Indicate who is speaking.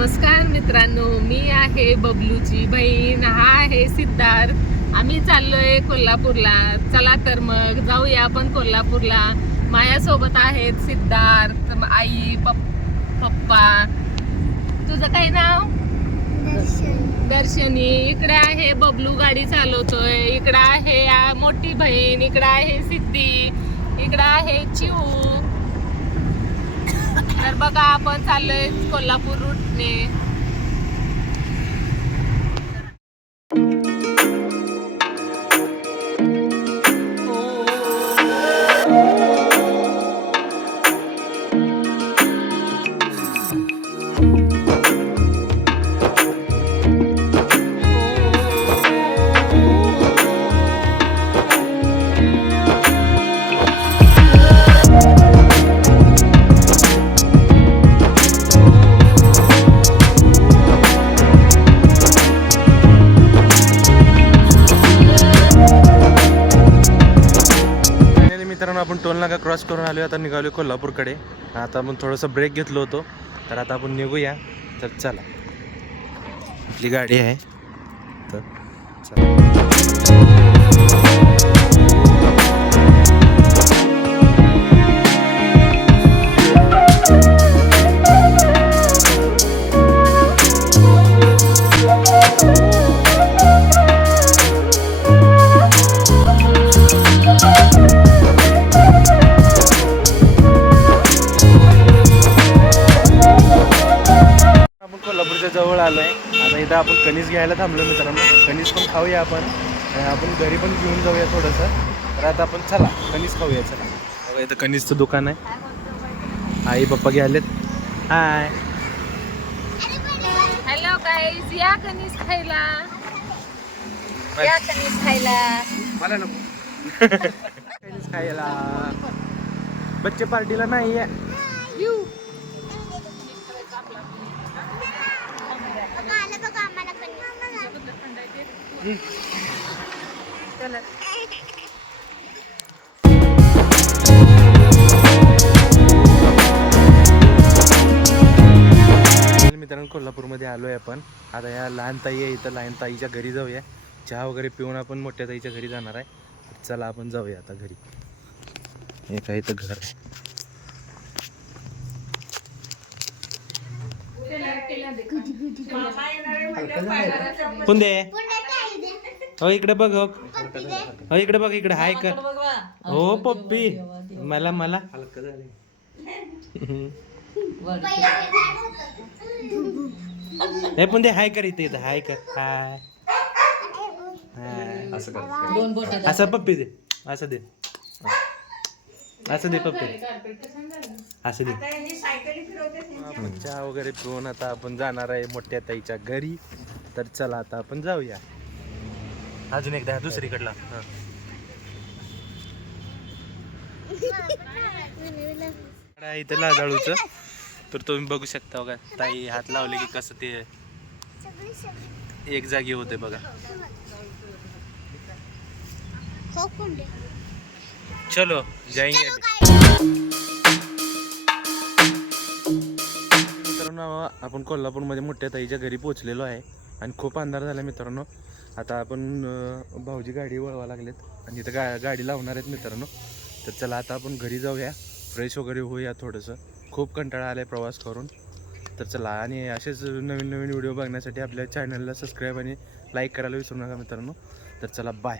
Speaker 1: नमस्कार मित्रांनो मी आहे बबलूची बहीण हा आहे सिद्धार्थ. आम्ही चाललोय कोल्हापूरला. चला तर मग जाऊया आपण कोल्हापूरला. माझ्यासोबत आहेत सिद्धार्थ आई पप- पप्पा. तुझं काय नाव? दर्शनी. इकडे आहे बबलू गाडी चालवतोय. इकडे आहे मोठी बहीण. इकडे आहे सिद्धी. इकडे आहे चिऊ. तर बघा आपण चाललोय कोल्हापूर रूटने
Speaker 2: मित्रांनो आपण टोलनाका क्रॉस करून आलो आता निघालो कोल्हापूरकडे. आता आपण थोडंसं ब्रेक घेतलो होतो. तर आता आपण निघूया. तर चला. आपली गाडी आहे. तर चला. आपण कणीस घ्यायला थांबलो मित्रांनो. कणीस पण खाऊया आपण. आणि आपण घरी पण घेऊन जाऊया थोडंसं. तर आता आपण चला कणीस खाऊया चला. बघा इथं कणीसचं दुकान आहे. आई पप्पा घ्यायलेत हाय
Speaker 1: हॅलो गाईज या कणीस खायला. या कणीस खायला.
Speaker 2: मला नको. कणीस खायला. बच्चे पार्टीला नाही आहे मित्रांनो कोल्हापूरमध्ये आलो आहे आपण. आता या लहान ताई आहे इथं लहान ताईच्या घरी जाऊया. चहा वगैरे पिऊन आपण मोठ्या ताईच्या घरी जाणार आहे. चला आपण जाऊया आता घरी. हे काय इथं घर आहे? पुंदे. हो इकडे बघ हो हो इकडे बघ इकडे. हाय कर. हो पप्पी. मला मला. हलकं झाले. हे पण ते हाय कर इथे इथं. हाय कर. हाय. हाय. असं पप्पी दे. असं दे. असं दे पप्पी. असं दे. चहा वगैरे पिऊन आता आपण जाणार आहे मोठ्या ताईच्या घरी. तर चला आता आपण जाऊया. अजून एकदा दुसरीकडला. हा. इथं लाजाळूचं. तर तुम्ही बघू शकता बघा ताई हात लावले की कसं ते एक जागी होते बघा. चलो अभी. मित्रांनो आपण कोल्हापूरमध्ये मोठ्या ताईच्या घरी पोहोचलेलो आहे. आणि खूप अंधार झाला मित्रांनो. आता आपण भाऊजी गाडी वळवा लागलेत. आणि इथं गा गाडी लावणार आहेत मित्रांनो. तर चला आता आपण घरी जाऊया. फ्रेश वगैरे होऊया थोडंसं. खूप कंटाळा आला आहे प्रवास करून. तर चला आणि असेच नवीन नवीन व्हिडिओ बघण्यासाठी आपल्या चॅनलला सबस्क्राईब आणि लाईक करायला विसरू नका मित्रांनो. तर चला बाय